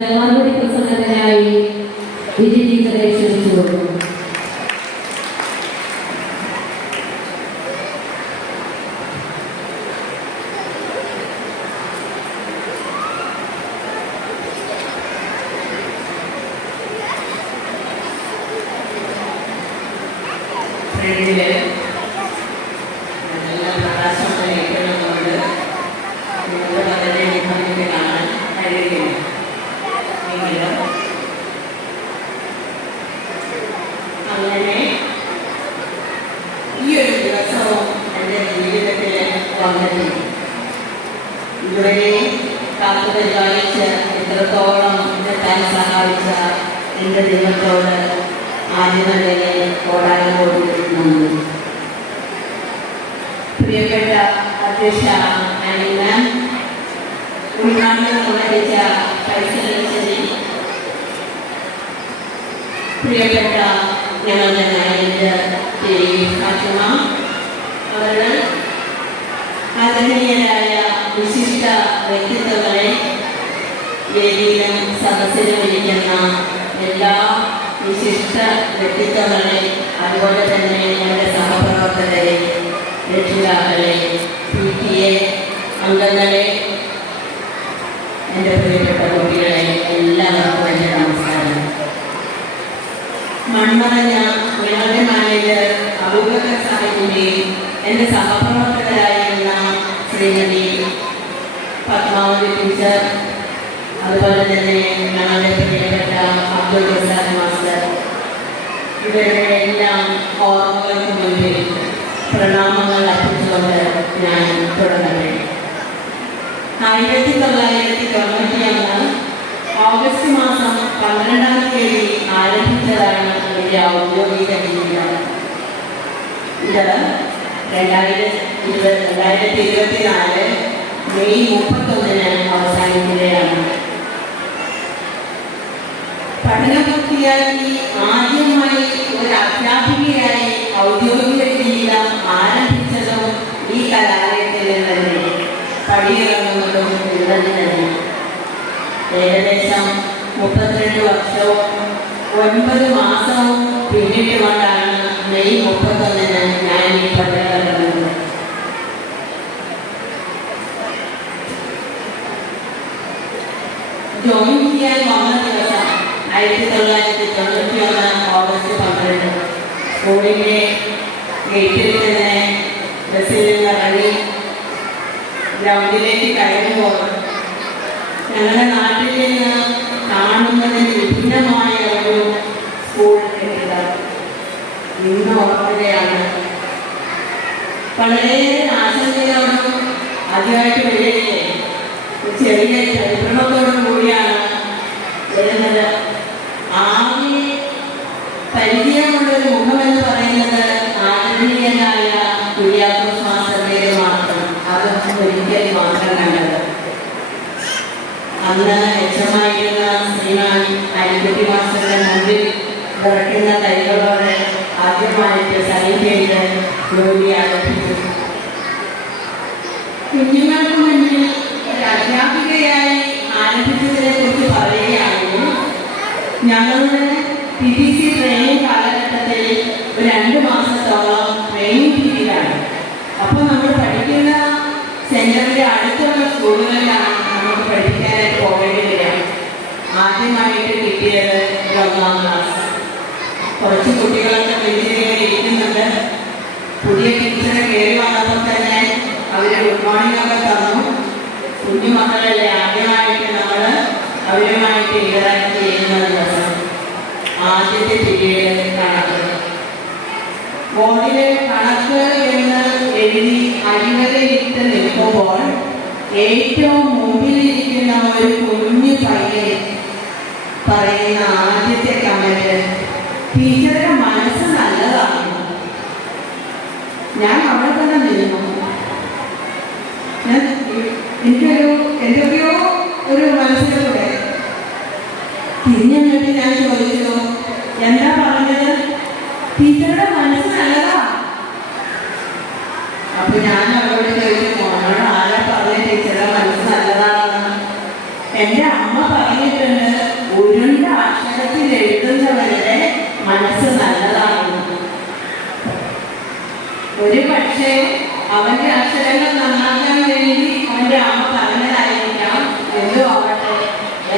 മറുപടി പ്രസംഗത്തിനായി വിജയീകരെ ക്ഷണിച്ചു കൊടുക്കുന്നു. അങ്ങനെ ഈ ഒരു ദിവസവും എൻ്റെ ജീവിതത്തിൽ വന്നിട്ടുണ്ട്. ഇതുവരെ കാത്തു പരിപാലിച്ച് എത്രത്തോളം എത്താൻ സഹായിച്ച എൻ്റെ ദൈവത്തോട് ആദ്യമേ ഓടാനോടുന്നുണ്ട്. പ്രിയപ്പെട്ട അധ്യക്ഷ അനില, ഉദ്ഘാടനം നിർവഹിച്ച പരിസരശ്ശേരി, പ്രിയപ്പെട്ട ഞങ്ങളുടെ മാനേജർ ഫാത്തിമ, അവർ ആദരണീയരായ വിശിഷ്ട വ്യക്തിത്വങ്ങളെ, വേദിയിലും സദസ്സിലും ഇരിക്കുന്ന എല്ലാ വിശിഷ്ട വ്യക്തിത്വങ്ങളെ, അതുപോലെ തന്നെ ഞങ്ങളുടെ സഹപ്രവർത്തകരെ, രക്ഷിതാക്കളെ, PTA അംഗങ്ങളെ, എൻ്റെ പ്രിയപ്പെട്ട കുട്ടികളെ, എല്ലാവർക്കും എൻ്റെ നമസ്കാരം. മൺമറഞ്ഞ ഞങ്ങളുടെ മാനേജർ അബൂബക്കർ സാഹിബിൻ്റെയും എൻ്റെ സഹപ്രവർത്തകരായിരുന്ന ശ്രീമതി പത്മാവതി ടീച്ചർ, അതുപോലെ തന്നെ ഞങ്ങളുടെ പ്രിയപ്പെട്ട അബ്ദുൾ റസാഖ് മാസ്റ്റർ, ഇവരുടെ എല്ലാം ഓർമ്മകൾക്ക് മുന്നിൽ പ്രണാമങ്ങൾ അർപ്പിച്ചുകൊണ്ട് ഞാൻ തുടങ്ങട്ടെ. 1991 ഓഗസ്റ്റ് മാസം 12-ാം തീയതി ആരംഭിച്ചതാണ് എൻ്റെ ഔദ്യോഗിക ജീവിതം. ഇത് 2024 മെയ് 31 അവസാനിക്കുകയാണ്. പഠനം പൂർത്തിയാക്കി ആദ്യമായി ഒരു അധ്യാപികയായി ഔദ്യോഗിക ജീവിതം ആരംഭിച്ചതും ഈ കലാലയത്തിൽ തന്നെ, പടിയിറങ്ങുന്നതും ഇവിടെ തന്നെ. ഏകദേശം 32 വർഷവും 9 മാസവും പിന്നിട്ടുകൊണ്ടാണ് മെയ് 31 ഞാൻ ഈ പടിയിറങ്ങുന്നത്. ജോയിൻ ചെയ്യാൻ വന്ന ദിവസം 1991 ഓഗസ്റ്റ് 12. സ്കൂളിൻ്റെ ഗേറ്റിൽ തന്നെ ബസ്സിൽ നിന്ന് ഇറങ്ങി ഗ്രൗണ്ടിലേക്ക് കയറുമ്പോൾ ഞങ്ങളുടെ നാട്ടിൽ നിന്ന് കാണുന്നതിന് വിഭിന്നമായ ഒരു സ്കൂൾ കെട്ടിടം ഇന്ന് ഓർക്കുകയാണ്. വളരെ ആശങ്കയോടും ആദ്യമായിട്ട് വരികയില്ലേ, ചെറിയ ചരിത്രത്തോടും കൂടിയാണ് വരുന്നത്. ആകെ പരിചയമുള്ളൊരു മുഖമെന്ന് പറയുന്നത് ആദരണീയനായ കുര്യാക്കോസ് മാസ്റ്ററുടെ മാത്രം. അതൊന്നും ഒരിക്കൽ മാത്രം കണ്ടത്. അന്ന് ലക്ഷ്യമായിരുന്ന ശ്രീമാൻ അരിക്കുട്ടി മാസ്റ്ററുടെ മുമ്പിൽ വിറയ്ക്കുന്ന കൈകളോടെ ആദ്യമായിട്ട് സൈൻ ചെയ്ത് ജോലി ആരംഭിച്ചു. കുഞ്ഞുങ്ങൾക്ക് മുന്നിൽ ഒരു അധ്യാപികയായി ആരംഭിച്ചതിനെ കുറിച്ച് പറയുകയാണെങ്കിൽ, ഞങ്ങളുടെ PTC ട്രെയിനിങ് കാലഘട്ടത്തിൽ ഒരു 2 മാസത്തോളം ട്രെയിനിങ് പീരീഡാണ്. അപ്പോൾ നമ്മൾ പഠിക്കുന്ന സെൻറ്ററിൻ്റെ അടുത്തുള്ള സ്കൂളുകളിലാണ് നമുക്ക് പഠിക്കാനായിട്ട് പോകേണ്ടി വരിക. ആദ്യമായിട്ട് കിട്ടിയത് 1-ാം ക്ലാസ്. കുറച്ച് കുട്ടികളൊക്കെ വലിയ ഇരിക്കുന്നുണ്ട്. പുതിയ ടീച്ചറെ കയറി വന്നപ്പോൾ തന്നെ അവർ ഗുഡ് മോർണിംഗ് ഒക്കെ തന്നു. കുഞ്ഞു മക്കളല്ലേ, ആദ്യമായിട്ട് നമ്മൾ അവരുമായിട്ട് ഇന്ററാക്ട് ചെയ്യുന്ന ദിവസം. ആദ്യത്തെ പീരീഡ് കണക്ക്. ബോർഡിലെ കണക്ക് എന്ന് എഴുതി അരിവരയിട്ട് നിൽക്കുമ്പോൾ ഏറ്റവും മുമ്പിലിരിക്കുന്ന ഒരു കുഞ്ഞു പയ്യൻ പറയുന്ന ആദ്യത്തെ കമന്റ്, ടീച്ചറുടെ മനസ്സ് നല്ലതാണ്. ഞാൻ അവിടെ തന്നെ നിന്നു. എനിക്കൊരു എന്തൊക്കെയോ ഒരു മനസ്സിലൂടെ തിരിഞ്ഞിട്ട് ഞാൻ ചോദിച്ചു, എന്താ പറഞ്ഞത്? ടീച്ചറുടെ മനസ്സ് നല്ലതാ. അപ്പൊ ഞാൻ അവരോട് ചോദിച്ചു, മോനോട് ആരാ പറഞ്ഞ ടീച്ചറുടെ മനസ്സ് നല്ലതാണെന്ന്? എൻ്റെ അമ്മ പറഞ്ഞിട്ടുണ്ട്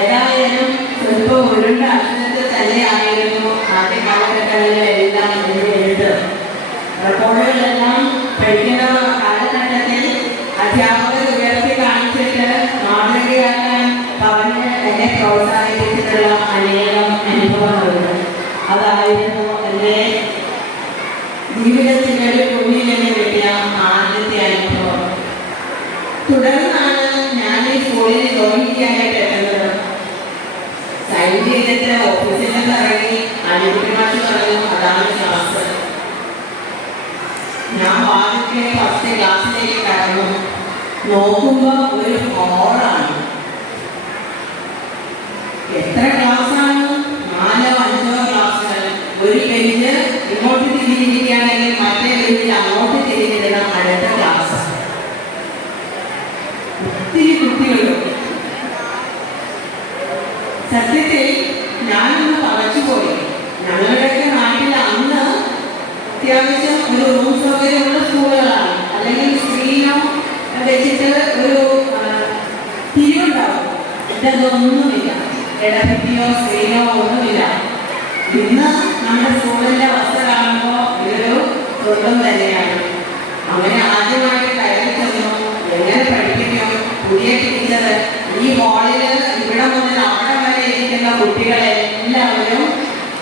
ഏതായാലും സ്വല്പം ഉരുണ്ട അക്ഷരത്തിൽ തന്നെയായിരുന്നു ആദ്യ കാലഘട്ടങ്ങളിലെല്ലാം എന്റെ എഴുത്ത്. റെക്കോർഡുകളെല്ലാം പഠിക്കുന്ന കാലഘട്ടത്തിൽ അധ്യാപകർ ഉയർത്തി കാണിച്ചിട്ട് മാതൃകയാക്കാൻ പറഞ്ഞ് എന്നെ പ്രോത്സാഹിപ്പിച്ചിട്ടുള്ള അനേകം അനുഭവങ്ങളുണ്ട്. അതായിരുന്നു എൻ്റെ ജീവിതത്തിൻ്റെ ഒരു കുഞ്ഞിൽ നിന്ന് കിട്ടിയ ആദ്യത്തെ അനുഭവം. തുടർന്നാണ് ഞാൻ ഈ സ്കൂളിൽ ജോയിൻ ചെയ്യാനായിട്ട് എത്തുന്നത്. സൈൻ ചെയ്തിട്ട് ഓഫീസിൽ നിന്ന് ഇറങ്ങി അനുഭവമായിട്ട് പറഞ്ഞു അതാണ് ക്ലാസ്. ഞാൻ ആദ്യത്തെ ഫസ്റ്റ് ക്ലാസ്സിലേക്ക് കടന്നു. നോക്കുമ്പോൾ ഒരു ഹോളാണ്. എത്ര ക്ലാസ്സാണ്? 4-5 ക്ലാസ്സുകൾ. ഒരു ബെഞ്ച് ഇങ്ങോട്ട് തിരിഞ്ഞിരിക്കുകയാണെങ്കിൽ മറ്റേ ബെഞ്ചിൽ അങ്ങോട്ട് തിരിഞ്ഞിരുന്ന അടുത്ത ക്ലാസ്. ഒത്തിരി കുട്ടികളുണ്ട്. സത്യത്തിൽ ഞാനൊന്ന് പകച്ചുപോയി. ഞങ്ങളുടെയൊക്കെ നാട്ടിൽ അന്ന് അത്യാവശ്യം ഒരു റൂം സൗകര്യമുള്ള സ്കൂളുകളാണ്. അല്ലെങ്കിൽ സ്ക്രീനോ വെച്ചിട്ട് ഒരു തിരിവുണ്ടാവും. ഇതൊന്നുമില്ല. ഇടഭിത്തിയോ സ്ക്രീനോ ഒന്നുമില്ല. ഇന്ന് നമ്മുടെ സ്കൂളിൻ്റെ അവസ്ഥ കാണുമ്പോൾ ഇതൊരു സ്വന്തം തന്നെയാണ്. അങ്ങനെ ആദ്യമായിട്ട് കയറി ചെന്നു. എങ്ങനെ പഠിപ്പിക്കും? പുതിയ ടീച്ചർ ഈ ഹാളിൽ ഇവിടെ മുതൽ അവിടെ വരെ ഇരിക്കുന്ന കുട്ടികളെല്ലാവരും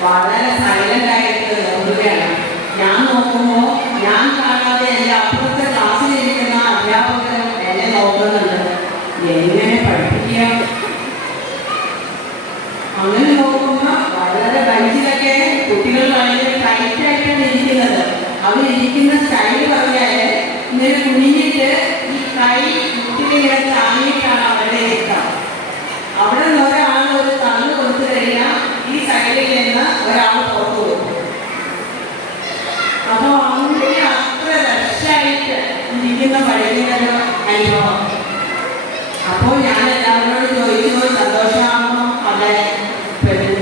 വളരെ സൈലന്റ് ആയിട്ട് നോക്കുകയാണ്. ഞാൻ നോക്കുമ്പോൾ ഞാൻ കാണാതെ എൻ്റെ അപ്പുറത്തെ ക്ലാസ്സിലിരിക്കുന്ന അധ്യാപകരും എന്നെ നോക്കുന്നുണ്ട്. എങ്ങനെ പഠിപ്പിക്കാം? അങ്ങനെ നോക്കുമ്പോൾ വളരെ ബെഞ്ചിലൊക്കെ കുട്ടികൾ വളരെ ടൈറ്റായിട്ടാണ് ഇരിക്കുന്നത്. അവരിയ്ക്കുന്ന സ്റ്റൈൽ പറഞ്ഞാൽ ഇങ്ങനെ കുനിഞ്ഞിട്ട് ഈ കൈ കുട്ടികളിങ്ങനെ താങ്ങിയിട്ടാണ് അവരുടെ ഇഷ്ടം. അവിടെ നിന്ന് ഒരാൾ ഒരു തള്ളു കൊടുത്തു കഴിഞ്ഞാൽ ഈ സൈഡിൽ നിന്ന് ഒരാൾ പുറത്തു പോകും. അപ്പോൾ അങ്ങനെ അത്ര രക്ഷമായിട്ട് ഇരിക്കുന്ന പഠിക്കുന്നൊരു അനുഭവം. അപ്പോൾ ഞാൻ എല്ലാവരോടും ചോദിച്ചു, സന്തോഷമാണോ? അതെ.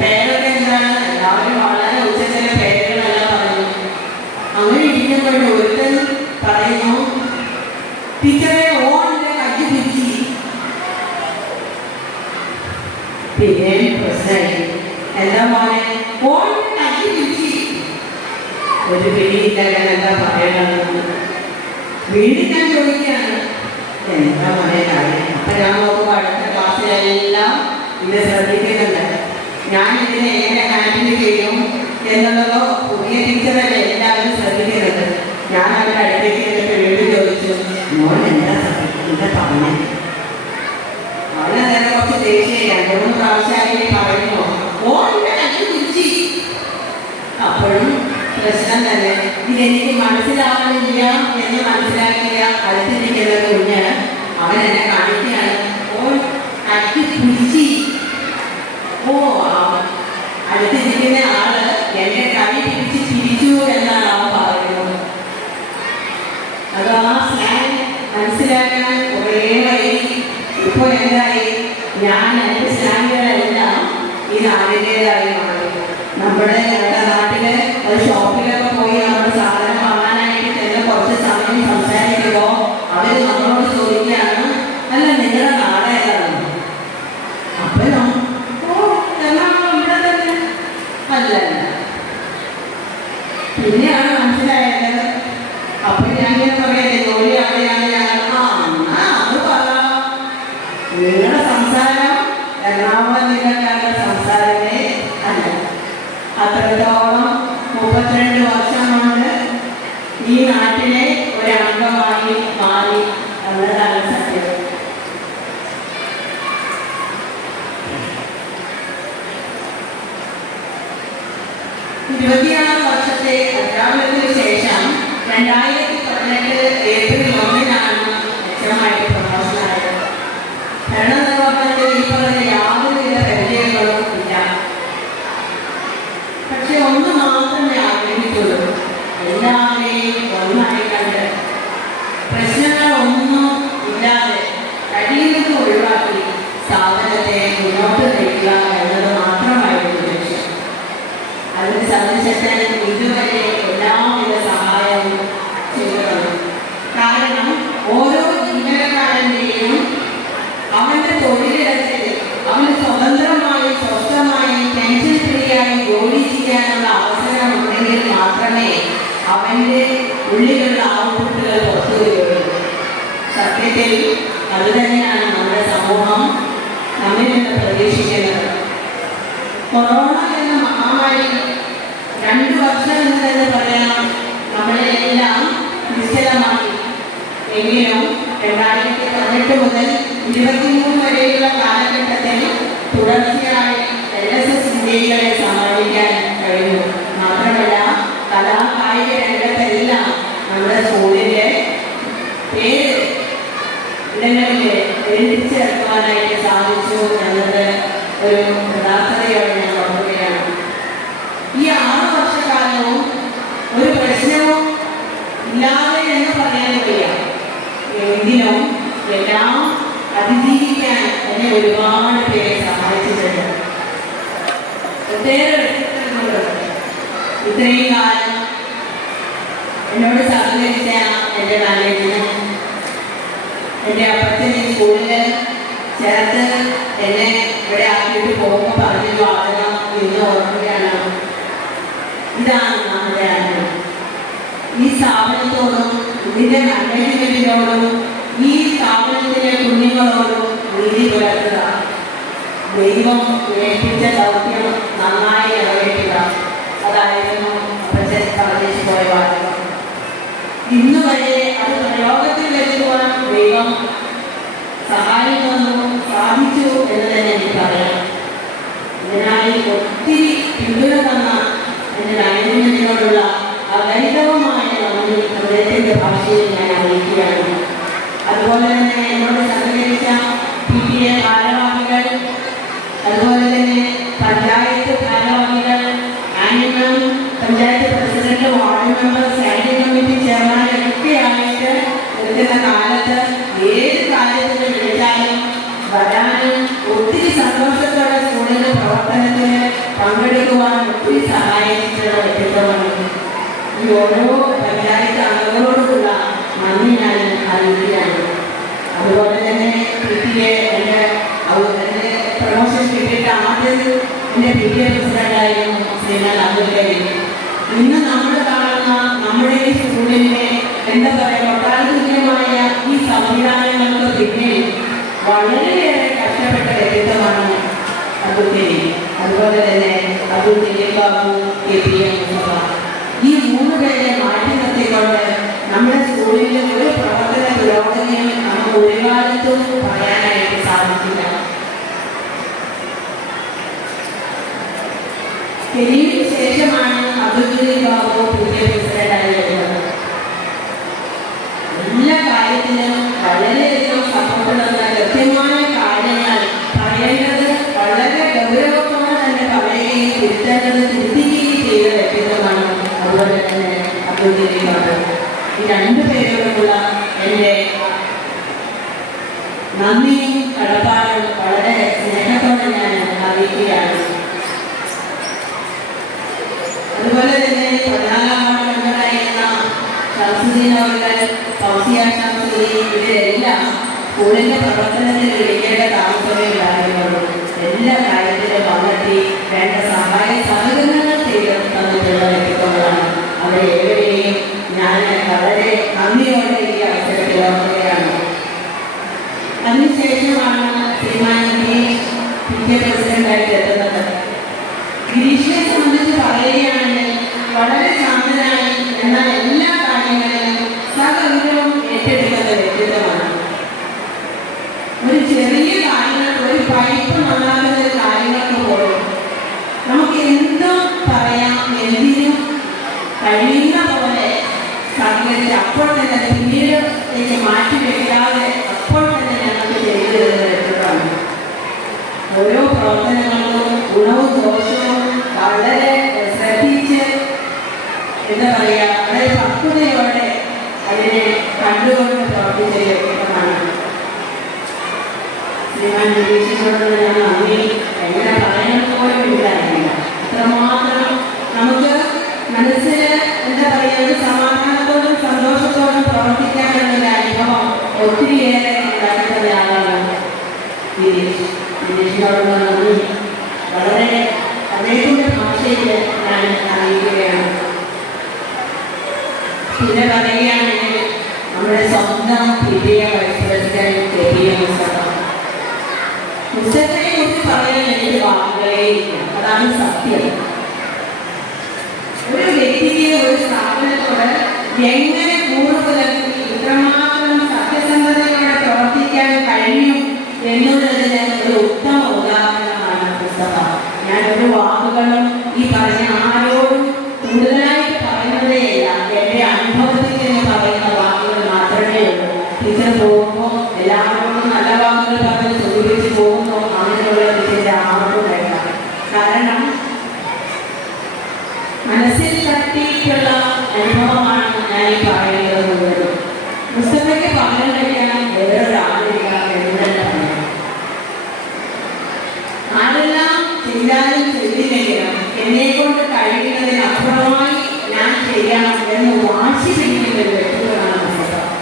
പേരൊക്കെ എന്താണ്? എല്ലാവരും വളരെ ഉച്ചത്തിലെ പേരുകളെല്ലാം പറഞ്ഞു. അങ്ങനെ ഇരിക്കുമ്പോഴും ഒരുത്തൻ പറയുന്നു, ടീച്ചറെ ഓണിന്റെ കജ്ജി പിടിച്ചി. പിന്നെ പ്രശ്നമായി. എന്താ മോനെ? ഓണിന്റെ കജ്ജി പിടിച്ചി. ഒരു പിടിയില്ല. ഞാൻ എന്താ പറയണമെന്ന് വീടിക്കാൻ ചോദിക്കുകയാണ്. എന്താ മോനെ കാര്യം? അപ്പൊ ഞാൻ നോക്കുമ്പോൾ അടുത്ത ക്ലാസ്സിലെല്ലാം ഇത് ശ്രദ്ധിക്കുന്നുണ്ട്. ഞാൻ ഇതിനെ എങ്ങനെ ഹാൻഡിൽ ചെയ്യും എന്നുള്ളതോ പുതിയ ടീച്ചറല്ലേ എല്ലാവരും ശ്രദ്ധിക്കുന്നുണ്ട്. ഞാൻ അവരുടെ അടുത്തേക്ക് എന്നിട്ട് വീണ്ടും ചോദിച്ചു, മോൻ എന്താ പറഞ്ഞു? അവനെ നേരെ കുറച്ച് ദേഷ്യം 2-3 പ്രാവശ്യം പറയുന്നു, ഓൻ്റെ കജ്ജി പിടിച്ചി. അപ്പോഴും പ്രശ്നം തന്നെ. ഇതെനിക്ക് മനസ്സിലാവുന്നില്ല എന്ന് മനസ്സിലാക്കിയ അടുത്തിരിക്കുന്ന കുഞ്ഞ് അവൻ എന്നെ കാണിക്കുകയാണ്. ഓൻ കജ്ജി പിടിച്ചി. ഓ, അടുത്തിരിക്കുന്ന ആള് എന്റെ കൈ പിടിച്ച് തിരിച്ചു എന്നാണ് അവൻ പറയുന്നത്. അത് ആ സ്ലാങ് മനസ്സിലാക്കാൻ കുറേ വൈകി. ഇപ്പോൾ എന്തായി? ഞാൻ എൻ്റെ സ്ലാങ്ങുകളെല്ലാം ഇത് അതിൻ്റെതായി മാറി. നമ്മുടെ നാട്ടില് ഒരു ഷോപ്പിലൊക്കെ പോയി നമ്മുടെ സാധനം വാങ്ങാനായിട്ട് ചെന്ന് കുറച്ച് സമയം സംസാരിക്കുമ്പോൾ അവർ നമ്മളോട് ചോദിക്കുകയാണ്, അല്ല നിങ്ങളുടെ നാട് ഏതാണ്? അപ്പോഴോ ഇവിടെ തന്നെ അല്ലല്ല. പിന്നെയാണ് മനസ്സിലായത്. അപ്പൊ ഞാനിങ്ങനെ പറയല്ലേ, ജോലി അവിടെയാണ്. അത് പറയാം. നിങ്ങളുടെ സംസാരം എറണാകുളം ജില്ലക്കാരുടെ സംസാരമേ അല്ല. അത്രത്തോളം 32 വർഷം കൊണ്ട് ഈ നാട്ടിലെ ഒരംഗമായി മാറി എന്നതാണ് സത്യം. വർഷത്തെ അധ്യാപനത്തിന് ശേഷം 2018 ഏപ്രിൽ 1-നാണ് മെച്ചമായിട്ട് പ്രമോഷനായത്. ഭരണനിർവഹണത്തിൽ ഈ പറഞ്ഞ യാതൊരുവിധ പരിചയങ്ങളും ഇല്ല. പക്ഷെ ഒന്ന് മാത്രമേ ആഗ്രഹിച്ചുള്ളൂ, എല്ലാവരെയും ഒന്നായി കണ്ട് പ്രശ്നങ്ങളൊന്നും ഇല്ലാതെ കഴിയുന്നത് ഒഴിവാക്കി സ്ഥാപനത്തെ മുന്നോട്ട് നയിക്കുക എന്നത് മാത്രമായിരുന്നു ലക്ഷ്യം. അതിന് സന്ദേശത്തിന് ഇതുവരെ എല്ലാവിധ സഹായവും ചെയ്തിട്ടുണ്ട്. ഉണ്ടെന്ന് പറയാം, നമ്മളെല്ലാം നിശ്ചലമാക്കി. എങ്കിലും 2018 മുതൽ 23 വരെയുള്ള കാലഘട്ടത്തിൽ തുടർച്ചയായി LSS വിജയികളെ സമ്മാനിക്കാൻ കഴിഞ്ഞു. മാത്രമല്ല കലാകായിക രംഗത്തെല്ലാം നമ്മുടെ സ്കൂളിൻ്റെ പേര് ഇടങ്ങളിൽ എഴുതിച്ചേർക്കുവാനായിട്ട് സാധിച്ചു എന്നത് ഒരു യഥാർത്ഥതയോടെ ഞാൻ ഓർക്കുകയാണ്. ഈ 6 വർഷക്കാലവും ഒരു പ്രശ്നവും ഇല്ലാതെ എന്ന് പറയാൻ വയ്യ. എങ്കിലും എല്ലാം അതിജീവിക്കാൻ എന്നെ ഒരുപാട് പേരെ സഹായിച്ചിട്ടുണ്ട്. ഒട്ടേറെ വ്യക്തിത്വങ്ങളുണ്ട്. ഇത്രയും കാലം എന്നോട് സഹകരിച്ച എൻ്റെ മാനേജറിന്, എൻ്റെ അപ്പച്ചൻ ഈ സ്കൂളിൽ ചേർത്ത് എന്നെ ഇവിടെ ആക്കിയിട്ട് പോകുമ്പോൾ പറഞ്ഞൊരു വാചകം ഇന്ന് ഓർക്കുകയാണ്. ഇതാണ് നമ്മുടെ ആഗ്രഹം. ഈ സ്ഥാപനത്തോടും ഇതിൻ്റെ മാനേജ്മെൻറ്റിനോടും ഈ സ്ഥാപനത്തിലെ കുഞ്ഞുങ്ങളോടും നീതി പുലർത്തുക. ദൈവം ഏൽപ്പിച്ച ദൗത്യം നന്നായി നിറവേറ്റുക. അതായിരുന്നു അപ്പച്ചൻ പറഞ്ഞു പോയ വാചകം. ഇന്ന് വരെ അത് പ്രയോഗത്തിൽ വരുത്തുവാൻ ദൈവം സഹായിക്കുന്നു, സാധിച്ചു എന്ന് തന്നെ എനിക്ക് പറയാം. ഇതിനായി ഒത്തിരി പിന്തുണ തന്ന എൻ്റെ മാനേജ്മെൻറ്റിനോടുള്ള അഗണിതവുമായ നന്ദി ഹൃദയത്തിൻ്റെ ഭാഷയിൽ ഞാൻ അറിയിക്കുകയാണ്. അതുപോലെ തന്നെ എന്നോട് സഹകരിച്ച PTA ഭാരവാഹികൾ, അതുപോലെ തന്നെ പഞ്ചായത്ത് ഭാരവാഹികൾ, ആനിമൽ panchayat president, ward member, standing committee ചെയർമാനൊക്കെ ആയിട്ട് നിൽക്കുന്ന കാലത്ത് ഏത് കാര്യത്തിന് വിളിച്ചാലും വരാനും ഒത്തിരി സന്തോഷത്തോടെ സ്കൂളിൻ്റെ പ്രവർത്തനത്തിന് പങ്കെടുക്കുവാൻ ഒത്തിരി സഹായിച്ചിട്ടുള്ള വ്യക്തിത്വമാണ്. ഈ ഓരോ പഞ്ചായത്ത് അംഗങ്ങളോടുള്ള നന്ദി ഞാൻ അറിയിക്കുകയാണ്. അതുപോലെ തന്നെ PTA എൻ്റെ പ്രമോഷൻ കിട്ടിയിട്ട് ആദ്യം എൻ്റെ PTA പ്രസിഡന്റായിരുന്നു ശ്രീമാൻ അബ്ദുൽ കരീം. ഇന്ന് നമ്മൾ കാണുന്ന നമ്മുടെ ഈ സ്കൂളിൻ്റെ എന്താ പറയുക ഒട്ടാരതുല്യമായ ഈ സംവിധാനങ്ങൾക്ക് പിന്നിൽ വളരെയേറെ കഷ്ടപ്പെട്ട വ്യക്തിത്വമാണ് അബ്ദുൽ കരീം. അതുപോലെ തന്നെ അബ്ദുൽ കരീം ബാബു, KPM മുസ്തഫ, ഈ 3 പേരെ മാറ്റി നിർത്തിക്കൊണ്ട് നമ്മുടെ സ്കൂളിൻ്റെ ഒരു പ്രവർത്തന പുരോഗതിയും നമുക്ക് ഒരു കാലത്തും പറയാനായിട്ട് സാധിക്കില്ല. കരീമിന് ശേഷമാണ് അബ്ദുൽ കരീം ബാബു പുതിയ പ്രസിഡന്റായി വരുന്നത്. എല്ലാ കാര്യത്തിലും വളരെയധികം സപ്പോർട്ട് തന്ന, കൃത്യമായ കാര്യങ്ങൾ പറയേണ്ടത് വളരെ ഗൗരവത്തോടെ തന്നെ പറയുകയും തിരുത്തേണ്ടത് തിരുത്തുകയും ചെയ്ത വ്യക്തിത്വമാണ് അതുപോലെ തന്നെ അബ്ദുൽ കരീം ബാബു. ഈ 2 പേരോടുള്ള എൻ്റെ നന്ദിയും കടപ്പാടും വളരെ സ്നേഹത്തോടെ ഞാൻ അറിയിക്കുകയാണ്. അതുപോലെ തന്നെ 14 വാർഡ് മെമ്പറായിരുന്ന ഷംസുദ്ദീൻ അവர்கள், ഫൗസിയ ഷംസുദ്ദീൻ, ഇവരെല്ലാം സ്കൂളിൻ്റെ പ്രവർത്തനത്തിൽ വിളിക്കേണ്ട താമസമേ ഉണ്ടായിരുന്നുള്ളൂ. എല്ലാ കാര്യത്തിലും വന്നെത്തി വേണ്ട സഹായ സഹകരണങ്ങൾ ചെയ്ത് തന്നിട്ടുള്ള വ്യക്തിത്വങ്ങളാണ്. അവരേവരെയും ഞാൻ വളരെ നന്ദിയോടെ ഈ അവസരത്തിൽ ഓർക്കുകയാണ്. അതിനുശേഷമാണ് ശ്രീമാൻ ഗിരീഷ് PTA പ്രസിഡന്റായിട്ട് എത്തുന്നത്. ഗിരീഷിനെ സംബന്ധിച്ച് പറയുകയാണെങ്കിൽ വളരെ ശാന്തനായി, എന്നാൽ എല്ലാ കാര്യങ്ങളിലും സഗൗരവം ഏറ്റെടുക്കുന്ന വ്യക്തിത്വമാണ്. ഒരു ചെറിയ കാര്യങ്ങൾ, ഒരു പൈപ്പ് നന്നാക്കുന്ന കാര്യങ്ങൾക്ക് പോലും നമുക്ക് എന്തും പറയാം, എന്തിനും കഴിയുന്ന പോലെ സഹകരിച്ച് അപ്പോൾ തന്നെ പിന്നീട് മാറ്റി വയ്ക്കാതെ അപ്പോൾ തന്നെ ഞങ്ങൾക്ക് ചെയ്തു തരുന്ന വ്യക്തിത്വമാണ്. ഓരോ പ്രവർത്തനങ്ങൾക്കും ഗുണവും ദോഷവും വളരെ ശ്രദ്ധിച്ച് എന്താ പറയുക, വളരെ പക്വതയോടെ അതിനെ കണ്ടുകൊണ്ട് പ്രവർത്തിച്ച വ്യക്തിത്വമാണ്. ശ്രീമാൻ ഗിരീഷിനോടുള്ള ഞാൻ നന്ദി എങ്ങനെ പറയുന്നത് പോലും ഇല്ലായിരുന്നില്ല. അത്രമാത്രം നമുക്ക് മനസ്സിന് എന്താ പറയുക, ഒരു സമാധാനത്തോടും സന്തോഷത്തോടും പ്രവർത്തിക്കാനുള്ള അനുഭവം ഒത്തിരിയേറെ ഉണ്ടായിട്ടുള്ള ആളാണ് ഗിരീഷ്. ഗിരീഷിനോടുള്ള നന്ദി വളരെ അദ്ദേഹത്തിൻ്റെ ഭാഷയിൽ ഞാൻ അറിയിക്കുകയാണ്. പിന്നെ പറയുകയാണെങ്കിൽ നമ്മുടെ സ്വന്തം PTA vice president KPM Mustafa. മുസ്തഫയെ കുറിച്ച് പറയാൻ എനിക്ക് വാക്കുകളേ ഇല്ല. അതാണ് സത്യം. ഒരു വ്യക്തിക്ക് ഒരു എങ്ങനെ കൂടുതൽ ഇത്രമാത്രം സത്യസന്ധതയോടെ പ്രവർത്തിക്കാൻ കഴിയും എന്നുള്ളതിന് ഒരു ഉത്തമ ഉദാഹരണമാണ് പുസ്തകം. ഞാൻ ഒരു വാക്കുകളും ഈ പറഞ്ഞ ആരോടും കൂടുതലായിട്ട് പറയുന്നതേയില്ല, എൻ്റെ അനുഭവത്തിൽ നിന്ന് പറയുന്ന വാക്കുകൾ മാത്രമേ ഉള്ളൂ. ടീച്ചർ പോകുമ്പോൾ എല്ലാവരോടും നല്ല വാക്കുകൾ പറഞ്ഞ് സൂചിപ്പിച്ച് പോകുന്നു, അങ്ങനെയുള്ള ടീച്ചറിൻ്റെ ആർക്കും വേണ്ട. കാരണം മനസ്സിൽ തട്ടിയിട്ടുള്ള അനുഭവമാണ് ഞാൻ ഈ പറയുന്നത്. പുസ്തകയ്ക്ക് പകരം കഴിക്കാൻ വേറൊരാളില്ല എന്ന് തന്നെ പറയാം. ആരെല്ലാം ചെയ്താലും ചെയ്തില്ലെങ്കിലും എന്നെ കൊണ്ട് കഴിയുന്നതിനപ്പുറമായി ഞാൻ ചെയ്യാം എന്ന് വാശി പിടിക്കുന്ന ഒരു വ്യക്തികളാണ് പുസ്തകം.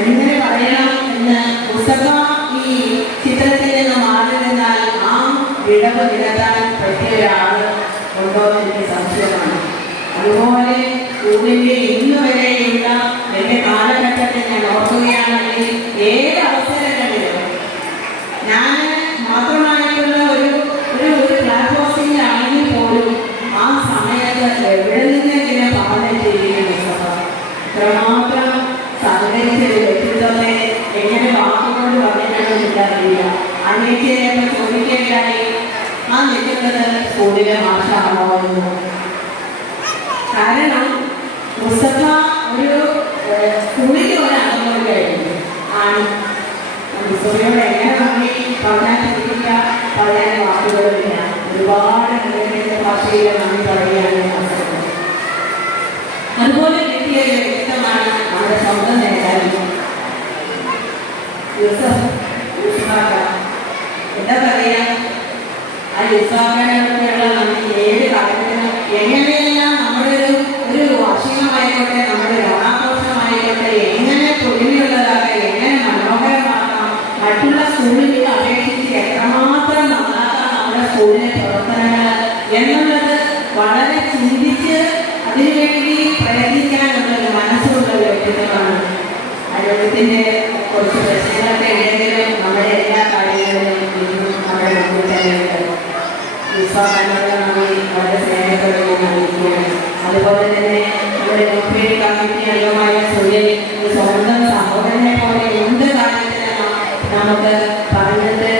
എങ്ങനെ പറയണം എന്ന് പുസ്തകം ഈ ചിത്രത്തിൽ നിന്ന് മാറി നിന്നാൽ ആ വിടവ് നികത്താൻ പറ്റിയ ഒരാൾ ഉണ്ടോ എന്ന് എനിക്ക് സംശയമാണ്. അതുപോലെ സ്കൂളിൻ്റെ ഇന്ന് വരെയുള്ള എൻ്റെ കാലഘട്ടത്തിൽ ഞാൻ ഓർക്കുകയാണെങ്കിൽ ഏത് അവസരങ്ങളിലും ഞാൻ മാത്രമായിട്ടുള്ള ഒരു ക്ലാസ് ഹോസ്റ്റിംഗിലാണെങ്കിൽ പോലും ആ സമയത്ത് എവിടെ നിന്നെങ്കിലും പാലം ചെയ്യുന്ന പുസ്തകം ഇത്രമാത്രം സഹകരിച്ച ഒരു വ്യക്തിത്വത്തെ എങ്ങനെ വാക്കുകൊണ്ട് പറഞ്ഞിട്ടാണെന്ന് എനിക്കറിയില്ല. അന്വേഷിച്ചതിനെ ചോദിക്കേണ്ടായി ആ നിൽക്കുന്നത് സ്കൂളിലെ മാഷാണോ എന്ന്. കാരണം മുസ്തഫ ഒരു സ്കൂളിൽ ഒരാളോട് കഴിഞ്ഞു ആണ്. മുസ്തഫയോട് എങ്ങനെ നന്ദി പറയാൻ പറ്റില്ല, പറയാൻ വാക്കുകളില്ല. ഒരുപാട് ഹൃദയത്തിന്റെ ഭാഷയിൽ നന്ദി പറയുകയാണ് മുസ്തഫ. അതുപോലെ കിട്ടിയ ഒരു വ്യക്തമാണ് നമ്മുടെ സ്വന്തം നേതാവ് യൂസഫ്. എന്താ പറയാ, ആ യുസാഖിനോടുള്ള നന്ദി ഏത് കാര്യത്തിനും എങ്ങനെയെല്ലാം നമ്മുടെ ഒരു വാർഷികമായിക്കോട്ടെ, നമ്മുടെ ഓണാഘോഷമായിക്കോട്ടെ, എങ്ങനെ തൊഴിലുള്ളതാക്കാം, എങ്ങനെ മനോഹരമാക്കാം, മറ്റുള്ള സ്കൂളുകളെ അപേക്ഷിച്ച് എത്രമാത്രം നന്നാക്കാം നമ്മുടെ സ്കൂളിലെ പ്രവർത്തനങ്ങൾ എന്നുള്ളത് വളരെ ചിന്തിച്ച് അതിനുവേണ്ടി പ്രയത്നിക്കാനുള്ളൊരു മനസ്സുള്ള ഒരു വ്യക്തിത്വമാണ്. ആരോഗ്യത്തിൻ്റെ കുറച്ച് പ്രശ്നങ്ങളൊക്കെ ഉണ്ടെങ്കിലും നമ്മുടെ എല്ലാ കാര്യങ്ങളിലും ഇന്നും നമ്മുടെ മുമ്പിൽ തന്നെയുണ്ട്. വിശ്വാസങ്ങളുടെ നമ്മൾ വളരെ സ്നേഹത്തോടെ അറിയിക്കുകയാണ്. അതുപോലെ തന്നെ നമ്മുടെ മുൻപേരി കമ്മിറ്റി അംഗമായ സൂര്യൻ സ്വന്തം സഹോദരനെ പോലെ എന്ത് കാര്യത്തിനും നമുക്ക് പറഞ്ഞിട്ട്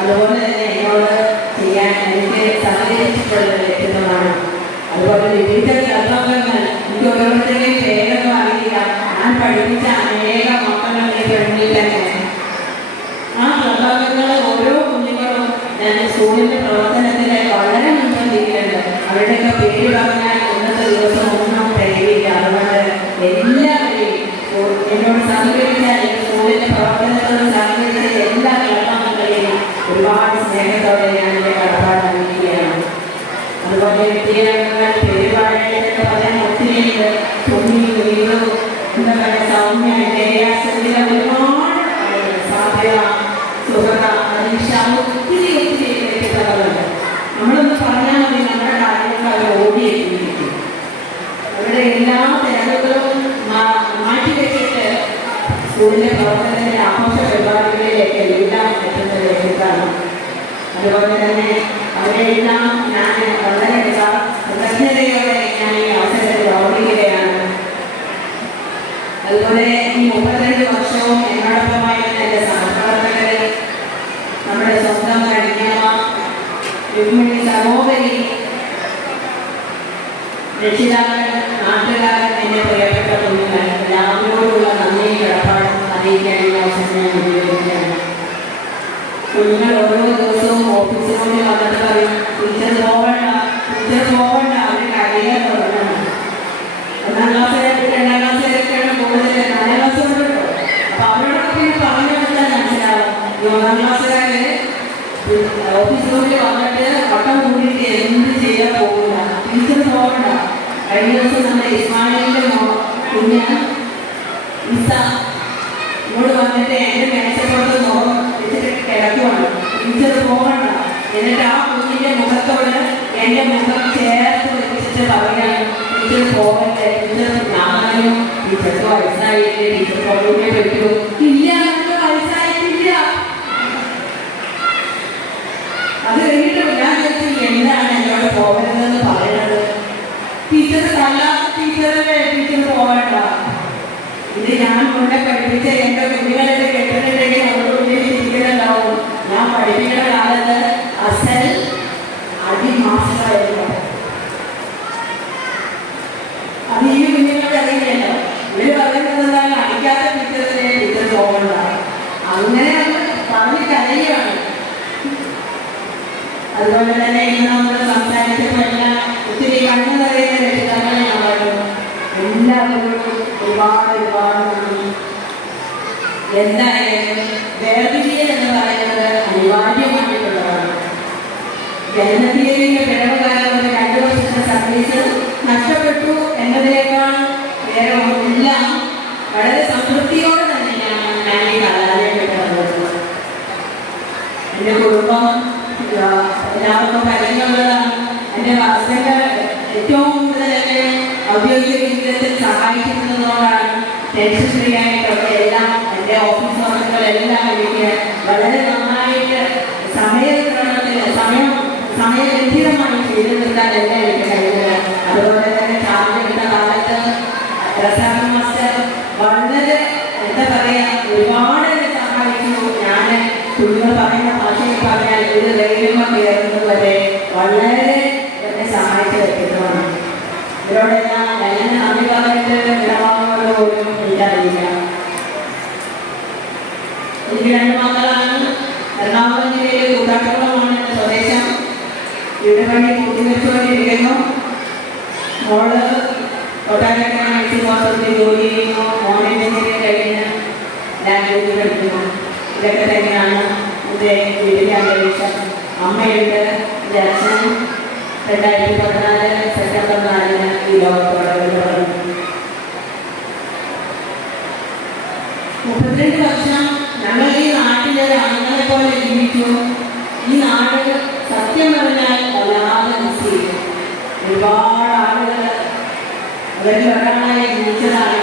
അതുപോലെ തന്നെ എന്നോട് ചെയ്യാൻ എനിക്ക് സഹകരിച്ചിട്ടുള്ള വ്യക്തിത്വമാണ്. അതുപോലെ വിവിധ ക്ലബ്ബംഗങ്ങൾ എനിക്ക് ഓരോരുത്തരുടെയും പേരൊന്നും അറിയില്ല. ഞാൻ പഠിപ്പിച്ച അനേക മക്കളുടെ പെണ്ണിൽ തന്നെ ആ ക്ലബ്ബംഗങ്ങൾ ഓരോ കുഞ്ഞുങ്ങളും ഞാൻ സ്കൂളിൻ്റെ പ്രവർത്തനത്തിൽ വളരെ മുൻപന്തിയിലുണ്ട്. അവരുടെയൊക്കെ പേര് പറഞ്ഞാൽ ഇന്നത്തെ ദിവസം ഒന്നും കഴിയില്ല. അതുകൊണ്ട് എല്ലാവരെയും എന്നോട് സഹകരിച്ച സ്കൂളിൻ്റെ പ്രവർത്തനത്തോട് സഹകരിച്ച എല്ലാ ക്ലബ്ബംഗങ്ങളെയും ഒരുപാട് സ്നേഹത്തോടെ ഞാൻ എൻ്റെ കടപ്പാട് അറിയിക്കുകയാണ്. അതുപോലെ വ്യക്തികൾ പെരുവാഴയൊക്കെ പറയാൻ ഒത്തിരിയുണ്ട്. തുണി വീടും എന്താ പറയുക, സൗമ്യ ജയാസന്ധിക ഒരുപാട് സാധ്യത സുഹൃത അരീക്ഷ ഒത്തിരി വ്യക്തികളുണ്ട്. നമ്മളൊന്ന് പറഞ്ഞാൽ മതി, നമ്മുടെ കാര്യങ്ങൾക്ക് അവർ ഓടിയെത്തിയിരിക്കും. അവരുടെ എല്ലാ തിരക്കുകളും മാറ്റിവെച്ചിട്ട് സ്കൂളിലെ പ്രവർത്തനത്തിൻ്റെ ആഘോഷ പരിപാടികളിലേക്ക് എല്ലാം എത്തുന്ന വ്യക്തികളാണ്. അതുപോലെ തന്നെ അവരെല്ലാം ഞാൻ വളരെ കൃതജ്ഞതയോടെ ഞാൻ ഈ അവസരത്തിൽ ഓർമ്മിക്കുകയാണ്. അതുപോലെ ഈ 32 വർഷവും എന്നോടൊപ്പമായിരുന്ന എൻ്റെ സഹപ്രവർത്തകരെ, നമ്മുടെ സ്വന്തം കന്യമ്മ രുക്മിണി സഹോദരി, രക്ഷിതാക്കൾ, നാട്ടുകാരൻ, എൻ്റെ പ്രിയപ്പെട്ട കുഞ്ഞുങ്ങൾ, എല്ലാവരോടുള്ള നന്ദിയും കടപ്പാടും അറിയിക്കാൻ ഈ അവസരം ഞാൻ ഉപയോഗിക്കുകയാണ്. കുഞ്ഞുങ്ങൾ ഓരോ ദിവസവും ഓഫീസിലൂടെ വന്നിട്ട് പറയും, ടീച്ചർ പോകണ്ട, അവർ കരിയർ തുടങ്ങണം. 1ാം ക്ലാസ്സിലേക്ക് 2ാം ക്ലാസ്സിലേക്കാണ് കൂടുതൽ 4ാം ക്ലാസ് കൊണ്ടോ. അപ്പോൾ അവരോടൊക്കെ പിന്നെ പറഞ്ഞു കൊടുത്താൽ മനസ്സിലാവും. ഈ 1ാം ക്ലാസ്സുകാര് ഓഫീസിലൂടെ വന്നിട്ട് വട്ടം കൂടിയിട്ട് എന്ത് ചെയ്യാൻ പോകില്ല. ടീച്ചർ പോകണ്ട. കഴിഞ്ഞ ദിവസം നമ്മുടെ ഇസ്മായിലിൻ്റെ കുഞ്ഞ് ഇസ ഇങ്ങോട്ട് വന്നിട്ട് എൻ്റെ മേശപ്പുറത്ത് വെച്ചിട്ട് കിടക്കുവാണ്. ടീച്ചർ പോകണ്ട. എന്നിട്ട് ആ കുഞ്ഞിൻ്റെ മുഖത്തോട് എൻ്റെ മുഖം ചേർത്ത് വെച്ചിട്ട് പറയാൻ, ടീച്ചർ പോകണ്ടേ, ടീച്ചർ ഞാനും ടീച്ചർക്ക് വയസ്സായില്ലേ, ടീച്ചർ പോകേ പറ്റൂ. ഇല്ല, നമുക്ക് വയസ്സായിട്ടില്ല. അത് കഴിഞ്ഞിട്ട് ഞാൻ ചോദിച്ചു, എന്താണ് എന്നോട് പോകരുതെന്ന് പറയുന്നത്? ടീച്ചർ ടീച്ചർ ഞാൻ മുന്നേ പഠിപ്പിച്ച എൻ്റെ കുഞ്ഞുങ്ങളെ കേട്ടിട്ടുണ്ടെങ്കിൽ അവരോട് ചിരിക്കുന്നുണ്ടാവും. ഞാൻ പഠിപ്പിക്കുന്ന കാലത്ത് അസൽ അടിമാസമായിരുന്നു. അത് ഈ കുഞ്ഞുങ്ങൾക്ക് അറിയില്ലല്ലോ. ഇവര് പറയുന്നത് എന്താണ്, അടിക്കാത്ത ടീച്ചറിനെ ടീച്ചർ പോകേണ്ടതാണ്. അങ്ങനെ പറഞ്ഞ് കരയുകയാണ്. അതുപോലെ തന്നെ ഇന്ന് നമ്മൾ സംസാരിച്ചപ്പോഴെല്ലാം ഒത്തിരി കണ്ണു നിറയുന്ന രക്ഷിതാക്കളെ ഞാൻ പറഞ്ഞു. എല്ലാവരോടും ഒരുപാട് നന്ദി. എന്തായാലും വേർപിരിയൽ എന്ന് പറയുന്നത് അനിവാര്യമായിട്ടുള്ളതാണ്. ജനനതീയതിന്റെ പിഴവ് കാരണം 2 വർഷത്തെ സർവീസ് നഷ്ടപ്പെട്ടു എന്നതിനേക്കാൾ വേറെ ഒന്നുമില്ല. വളരെ സംതൃപ്തിയോടെ തന്നെയാണ് ഞാൻ ഈ കലാലയപ്പെട്ടത്. എൻ്റെ കുടുംബം എല്ലാവർക്കും പരിചയമുള്ളതാണ്. എൻ്റെ ഹസ്ബൻഡ് ഏറ്റവും കൂടുതൽ എന്നെ ഔദ്യോഗിക ജീവിതത്തിൽ സഹായിക്കുന്നതുകൊണ്ടാണ് ടെൻഷൻ ഫ്രീ ആയിട്ടൊക്കെ എല്ലാം എൻ്റെ ഓഫീസ് വർക്കുകളെല്ലാം എനിക്ക് വളരെ നന്നായിട്ട് സമയബന്ധിതമായി ചെയ്തു തീർക്കാൻ എല്ലാം എനിക്ക് കഴിയുന്നത്. അതുപോലെ തന്നെ ചാർജ് എടുത്ത കാലത്ത് പ്രസാദ് മാസ്റ്റർ വളരെ എന്താ പറയുക ഒരുപാട് എന്നെ സഹായിച്ചു. ഞാൻ കുഞ്ഞുങ്ങൾ പറയുന്ന ഭാഷയിൽ പറഞ്ഞാൽ ഒരു റെയിലുമ കയറുന്നത് വരെ വളരെ എന്നെ സഹായിച്ചു വ്യക്തിത്വമാണ്. ഇവരോടെല്ലാം ഞാൻ നന്ദി പറഞ്ഞിട്ട് ഇടവാങ്ങുന്നത് പോലും എനിക്കറിയില്ല. എനിക്ക് 2 മക്കളാണ്. എറണാകുളം ജില്ലയിലെ കൂട്ടാട്ടുകുളമാണ് എൻ്റെ സ്വദേശം. ഇവിടെ വഴി കൂട്ടിവെച്ചുകൊണ്ടിരിക്കുന്നു. മോള് കൊട്ടാരക്കര നഴ്സിംഗ് ഹോസ്പിറ്റലിൽ ജോലി ചെയ്യുന്നു. മോനെ എഞ്ചിനീയറിംഗ് കഴിഞ്ഞ് ലാംഗ്വേജ് പഠിക്കുന്നു. ഇതൊക്കെ തന്നെയാണ് എൻ്റെ വീട്ടിലെ അന്തരീക്ഷം. അമ്മയുണ്ട്. എൻ്റെ അച്ഛൻ 2014 സെപ്റ്റംബർ 4 ഈ ലോകത്തോടെ പറഞ്ഞു. 32 വർഷം ഞങ്ങൾ ഈ നാട്ടിലെ ആണുങ്ങളെ പോലെ ജീവിച്ചു. ഈ നാട് സത്യം പറഞ്ഞാൽ വല്ലാതെ മിസ് ചെയ്തു. ഒരുപാട് ആളുകൾ അവരിൽ ഒരാളായി ജീവിച്ചതാണ്.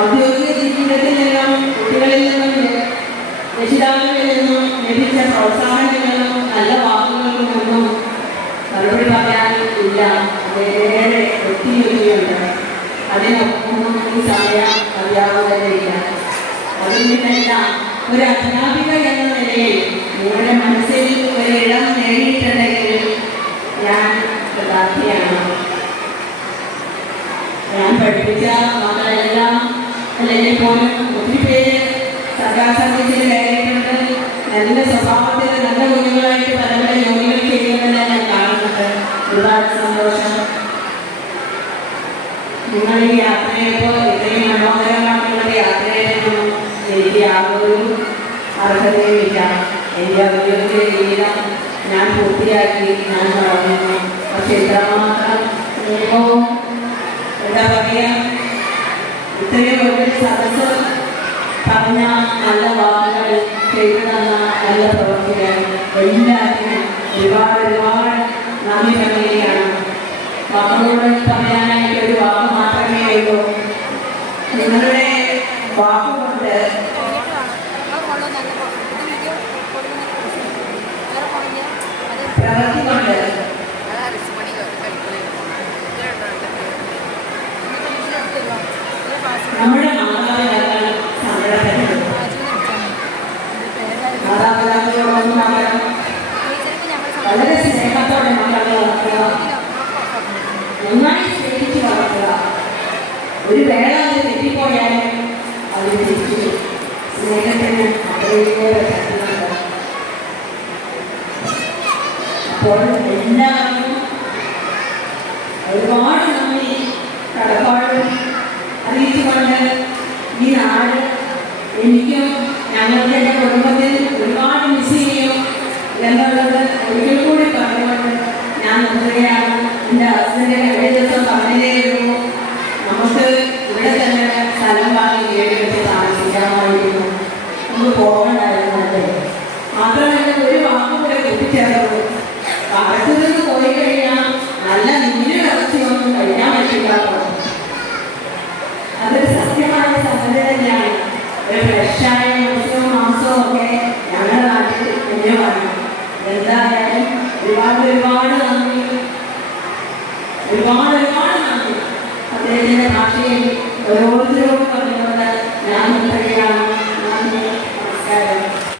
ഔദ്യോഗിക ജീവിതത്തിൽ നിന്നും കുട്ടികളിൽ നിന്നും രക്ഷിതാക്കളിൽ നിന്നും ലഭിച്ച പ്രോത്സാഹനങ്ങളും നല്ല വാക്കുകളും ഒന്നും മറുപടി പറയാൻ ഇല്ല. അതേറെ ഒത്തിരിയൊക്കെയുണ്ട്. അതിനൊപ്പം ഈ സമയം അറിയാവുന്നതേയില്ല. അതിൽ നിന്നെല്ലാം ഒരു അധ്യാപിക എന്ന നിലയിൽ നിങ്ങളുടെ മനസ്സിൽ ഒരിടം നേടിയിട്ടുണ്ടെങ്കിൽ ഞാൻ കൃതാർത്ഥിയാണ്. ഞാൻ പഠിപ്പിച്ച മക്കളെല്ലാം അല്ലെങ്കിൽ പോലും ഒത്തിരി പേര് സർക്കാർ സർവീസിൽ കയറിയിട്ടുണ്ട്. നല്ല സ്വഭാവത്തിൽ നല്ല കുഞ്ഞുങ്ങളായിട്ട് പല പല ജോലികൾ ചെയ്യുന്നതിനെ ഞാൻ കാണുന്നുണ്ട്. ഒരുപാട് സന്തോഷം. നിങ്ങൾ ഈ യാത്രയപ്പോൾ ഇത്രയും മനോഹരമായിട്ടുള്ള യാത്രയായിരുന്നു. എനിക്ക് യാതൊരു അർഹതയുമില്ല. എൻ്റെ ഔദ്യോഗിക ജീവിതം ഞാൻ പൂർത്തിയാക്കി ഞാൻ വളർന്നു. പക്ഷെ ഇത്രമാത്രം സ്നേഹവും എന്താ പറയുക, ഇത്രയും ഒരു സദസ്സ് പറഞ്ഞ നല്ല വാക്കുകൾ, ചെയ്തു തന്ന നല്ല പ്രവർത്തികൾ എല്ലാത്തിനും ഒരുപാട് നന്ദി പറയുകയാണ്. മക്കളോട് പറയാനായിട്ട് ഒരു വാക്ക് മാത്രമേ ഉള്ളൂ. നിങ്ങളുടെ വാക്കുകൊണ്ട് പ്രവൃത്തി കൊണ്ട് നമ്മുടെ മാതാപിതാക്കൾ സങ്കടപ്പെടുന്നു. മാതാപിതാക്കളോടൊന്നും വളരെ സ്നേഹത്തോടെ മക്കളെ വളർത്തുക, നന്നായി സ്നേഹിച്ച് വളർത്തുക. ഒരു വേള അത് തെറ്റിപ്പോയാലും അത് തിരിച്ചു സ്നേഹത്തിന് അത്രയേറെ ശക്തിയുണ്ട്. അപ്പോൾ എല്ലാവർക്കും ഒരുപാട് നന്ദി കടപ്പാടും അറിയിച്ചുകൊണ്ട് ഈ നാട് എനിക്കും ഞങ്ങൾക്ക് എൻ്റെ കുടുംബത്തിൽ ഒരുപാട് മിസ് ചെയ്യും എന്നുള്ളത് ഒരിക്കൽ കൂടി പറഞ്ഞുകൊണ്ട് ഞാൻ നിർത്തുകയാണ്. എൻ്റെ ഹസ്ബൻഡ് കഴിഞ്ഞ ദിവസം പറഞ്ഞതേ ഉള്ളൂ, നമുക്ക് ഇവിടെ തന്നെ സ്ഥലം വാങ്ങി വീട് വെച്ച് താമസിക്കാമായിരുന്നു, നമുക്ക് പോകണ്ടായിരുന്നത്. മാത്രമല്ല ഒരു വാക്കും കൂടെ കൂട്ടിച്ചേർന്നു, കാലത്ത് നിന്ന് പോയി കഴിഞ്ഞാൽ നല്ല നീര് ഇറച്ചിയൊന്നും കഴിക്കാൻ പറ്റില്ലാത്തോ. അതൊരു സത്യമായ സത്യത തന്നെയാണ്. ഒരു ഫ്രഷായ മത്സ്യവും മാംസവും ഒക്കെ ഞങ്ങളുടെ നാട്ടിൽ ലഭ്യമാണ്. എന്തായാലും ഒരുപാട് നന്ദി, ഒരുപാട് നന്ദി. അദ്ദേഹത്തിൻ്റെ ഭാഷയിൽ ഓരോരുത്തരും